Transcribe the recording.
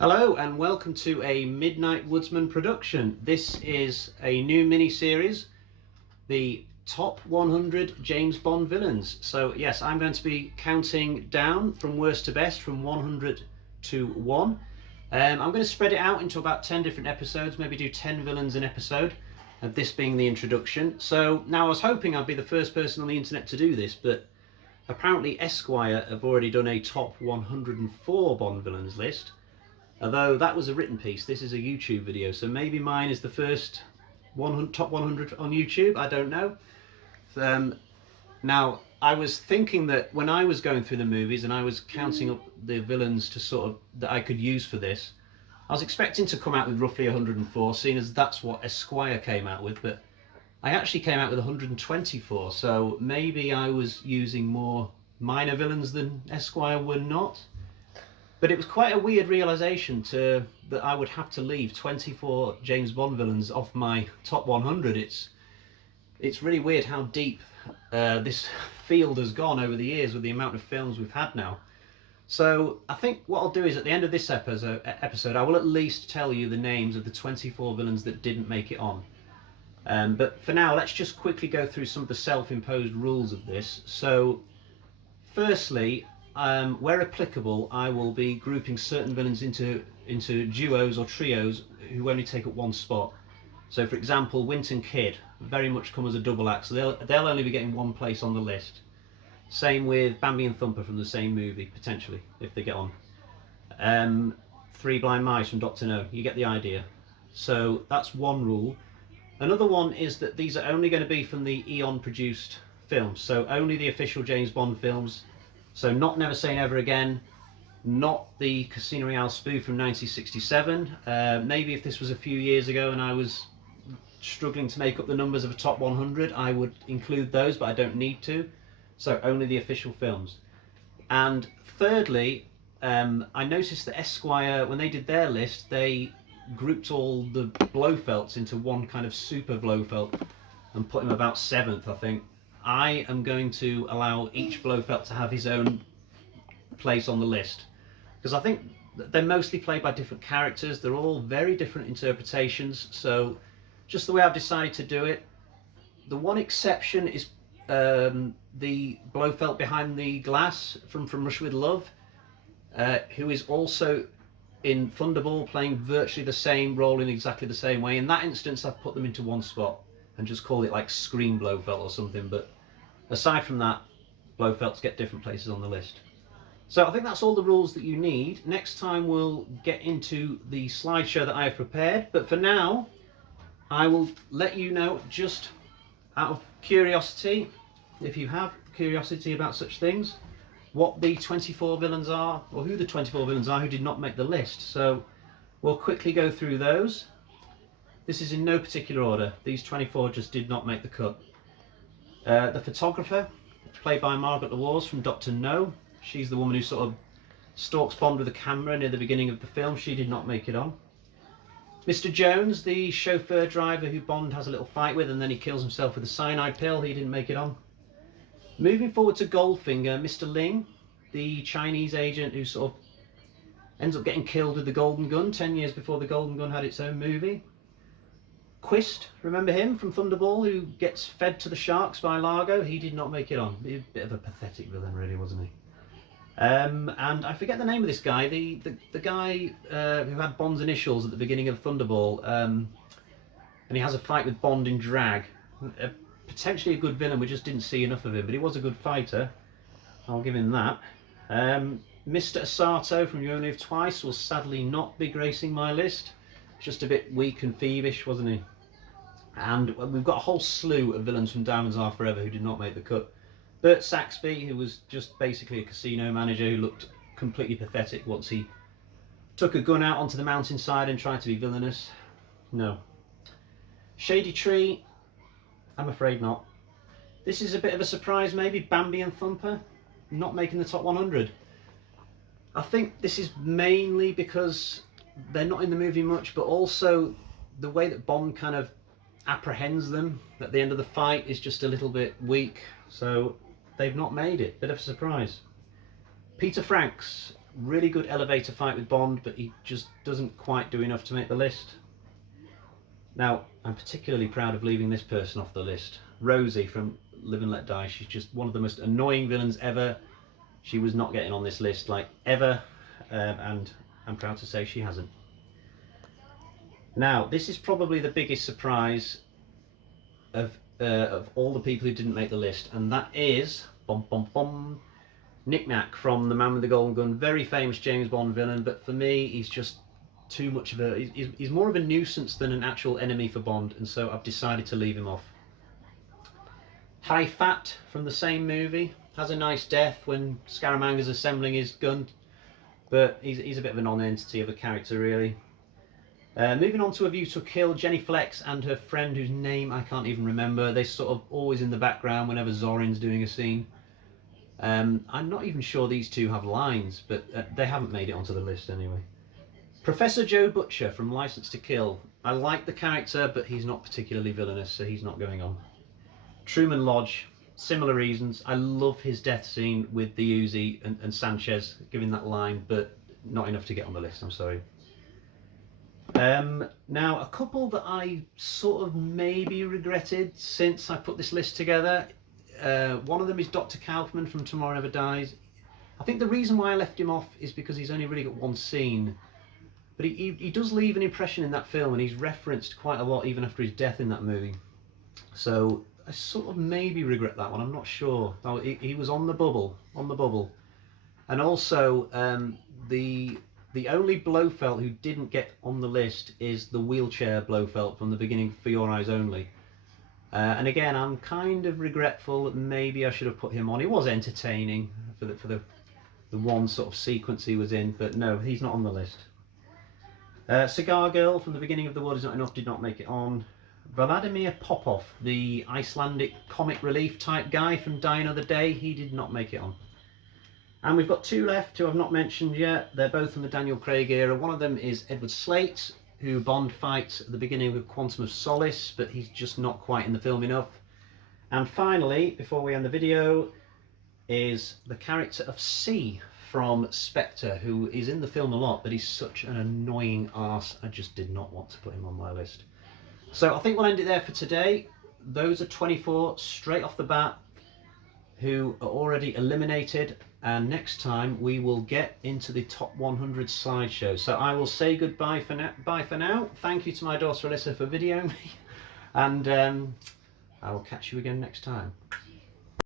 Hello and welcome to a Midnight Woodsman production. This is a new mini-series, the top 100 James Bond villains. So yes, I'm going to be counting down from worst to best from 100 to 1. I'm going to spread it out into about 10 different episodes, maybe do 10 villains an episode, this being the introduction. So now I was hoping I'd be the first person on the internet to do this, but apparently Esquire have already done a top 104 Bond villains list. Although that was a written piece, this is a YouTube video, so maybe mine is the first top 100 on YouTube, I don't know. Now, I was thinking that when I was going through the movies and I was counting up the villains that I could use for this, I was expecting to come out with roughly 104, seeing as that's what Esquire came out with, but I actually came out with 124, so maybe I was using more minor villains than Esquire were not. But it was quite a weird realisation that I would have to leave 24 James Bond villains off my top 100. It's really weird how deep this field has gone over the years with the amount of films we've had now. So I think what I'll do is at the end of this episode I will at least tell you the names of the 24 villains that didn't make it on. But for now, let's just quickly go through some of the self-imposed rules of this. So firstly, where applicable, I will be grouping certain villains into duos or trios who only take up one spot. So for example, Winton Kid very much come as a double act, so they'll only be getting one place on the list. Same with Bambi and Thumper from the same movie, potentially, if they get on. Three Blind Mice from Dr. No, you get the idea. So that's one rule. Another one is that these are only going to be from the Eon produced films, so only the official James Bond films. So not Never Say Never Again, not the Casino Royale spoof from 1967. Maybe if this was a few years ago and I was struggling to make up the numbers of a top 100, I would include those, but I don't need to. So only the official films. And thirdly, I noticed that Esquire, when they did their list, they grouped all the Blofelds into one kind of super Blofeld and put him about 7th, I think. I am going to allow each Blofeld to have his own place on the list, because I think they're mostly played by different characters. They're all very different interpretations, so just the way I've decided to do it. The one exception is the Blofeld behind the glass from Russia with Love, who is also in Thunderball playing virtually the same role in exactly the same way. In that instance, I've put them into one spot and just call it like Scream Blofeld or something, but aside from that, Blofelds get different places on the list. So I think that's all the rules that you need. Next time we'll get into the slideshow that I have prepared, but for now I will let you know, just out of curiosity, if you have curiosity about such things, what the 24 villains are, or who the 24 villains are who did not make the list. So we'll quickly go through those. This is in no particular order. These 24 just did not make the cut. The photographer, played by Margaret LaWars from Dr. No. She's the woman who sort of stalks Bond with a camera near the beginning of the film. She did not make it on. Mr. Jones, the chauffeur driver who Bond has a little fight with and then he kills himself with a cyanide pill. He didn't make it on. Moving forward to Goldfinger, Mr. Ling, the Chinese agent who sort of ends up getting killed with the Golden Gun 10 years before the Golden Gun had its own movie. Quist, remember him from Thunderball, who gets fed to the sharks by Largo? He did not make it on. A bit of a pathetic villain, really, wasn't he? And I forget the name of this guy, the guy who had Bond's initials at the beginning of Thunderball, and he has a fight with Bond in drag. Potentially a good villain, we just didn't see enough of him, but he was a good fighter. I'll give him that. Mr. Asato from You Only Live Twice will sadly not be gracing my list. Just a bit weak and thievish, wasn't he? And we've got a whole slew of villains from Diamonds Are Forever who did not make the cut. Bert Saxby, who was just basically a casino manager who looked completely pathetic once he took a gun out onto the mountainside and tried to be villainous. No. Shady Tree, I'm afraid not. This is a bit of a surprise maybe, Bambi and Thumper not making the top 100. I think this is mainly because they're not in the movie much, but also the way that Bond kind of apprehends them at the end of the fight is just a little bit weak, so they've not made it. Bit of a surprise. Peter Franks, Really good elevator fight with Bond, but he just doesn't quite do enough to make the list. Now, I'm particularly proud of leaving this person off the list. Rosie from Live and Let Die. She's just one of the most annoying villains ever. She was not getting on this list, like, ever, and I'm proud to say she hasn't. Now, this is probably the biggest surprise of all the people who didn't make the list, and that is Nick Nack from The Man with the Golden Gun. Very famous James Bond villain, but for me, he's just too much of a... He's more of a nuisance than an actual enemy for Bond, and so I've decided to leave him off. High Fat from the same movie has a nice death when Scaramanga's assembling his gun, but he's a bit of a non-entity of a character, really. Moving on to A View to Kill, Jenny Flex and her friend, whose name I can't even remember. They're sort of always in the background whenever Zorin's doing a scene. I'm not even sure these two have lines, but they haven't made it onto the list anyway. Professor Joe Butcher from License to Kill. I like the character, but he's not particularly villainous, so he's not going on. Truman Lodge, similar reasons. I love his death scene with the Uzi and Sanchez giving that line, but not enough to get on the list, I'm sorry. Now, a couple that I sort of maybe regretted since I put this list together. One of them is Dr. Kaufman from Tomorrow Never Dies. I think the reason why I left him off is because he's only really got one scene. But he does leave an impression in that film, and he's referenced quite a lot even after his death in that movie. So I sort of maybe regret that one, I'm not sure. Oh, he was on the bubble. And also, the only Blofeld who didn't get on the list is the wheelchair Blofeld from the beginning For Your Eyes Only. And again, I'm kind of regretful that maybe I should have put him on. He was entertaining for the one sort of sequence he was in, but no, he's not on the list. Cigar Girl from the beginning of The World Is Not Enough did not make it on. Vladimir Popov, the Icelandic comic relief type guy from Die Another Day, he did not make it on. And we've got two left who I've not mentioned yet. They're both from the Daniel Craig era. One of them is Edward Slate, who Bond fights at the beginning of Quantum of Solace, but he's just not quite in the film enough. And finally, before we end the video, is the character of C from Spectre, who is in the film a lot, but he's such an annoying arse. I just did not want to put him on my list. So I think we'll end it there for today. Those are 24 straight off the bat who are already eliminated, and next time we will get into the top 100 slideshow. So I will say goodbye for now. Bye for now. Thank you to my daughter Alyssa for videoing me, and I will catch you again next time.